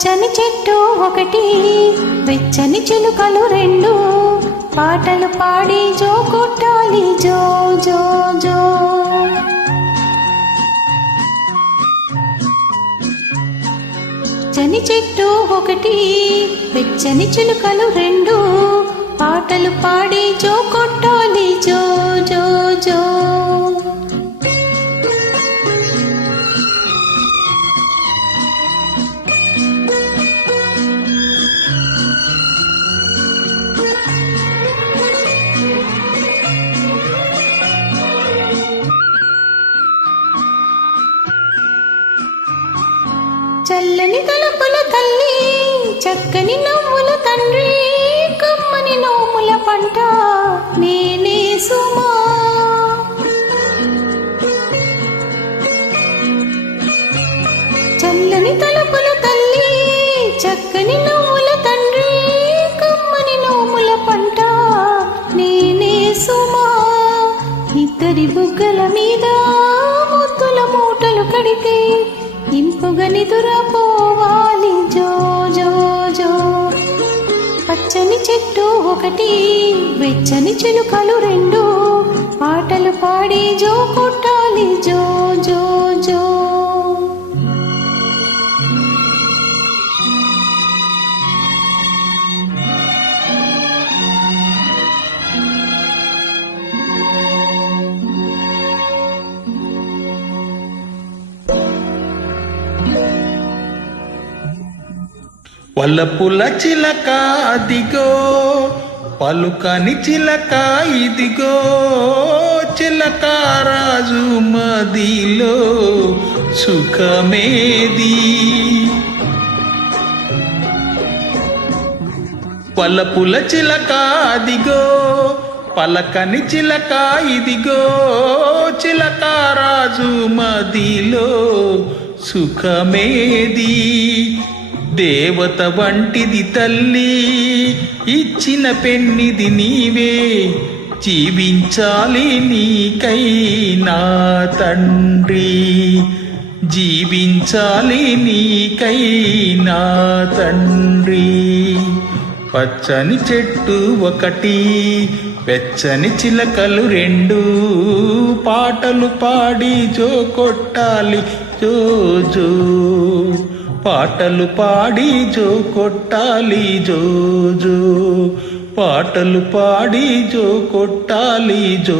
పచ్చని చెట్టు ఒకటి, వెచ్చని చిలుకలు రెండు, పాటలు పాడి జో కొట్టాలి జో జో జో. పచ్చని చెట్టు ఒకటి, వెచ్చని చిలుకలు రెండు, పాటలు పాడి జో కొట్టాలి జో జో జో. చల్లని తలుపుల తల్లి, చక్కని నవ్వుల తండ్రి, కమ్మని నోముల పంట నేనే సుమా. చల్లని తలుపుల తల్లి, చక్కని నవ్వుల తండ్రి, కమ్మని నోముల పంట నేనే సుమా. ఇద్దరి బుగ్గల మీద ముద్దుల మూటలు కడితే ఇంపుగా నిదురపోవాలి జో జో జో. పచ్చని చెట్టు ఒకటి, వెచ్చని చిలుకలు రెండు, పాటలు పాడి జో కొట్టాలి జో జో జో. వలపుల చిలక అదిగో, పలుకని చిలక ఇదిగో, చిలక రాజు మదిలో సుఖమేది. వలపుల చిలక అదిగో, పలకని చిలక ఇదిగో, చిలక రాజు మదిలో సుఖమేది. దేవత వంటిది తల్లి, ఇచ్చిన పెన్నిది నీవే, జీవించాలి నీకై నా తండ్రి, జీవించాలి నీకై నా తండ్రి. పచ్చని చెట్టు ఒకటి, వెచ్చని చిలకలు రెండు, పాటలు పాడి జో కొట్టాలి జో జో. పాటలు పాడి జో కొట్టాలి జో జో, పాటలు పాడి జో కొట్టాలి జో.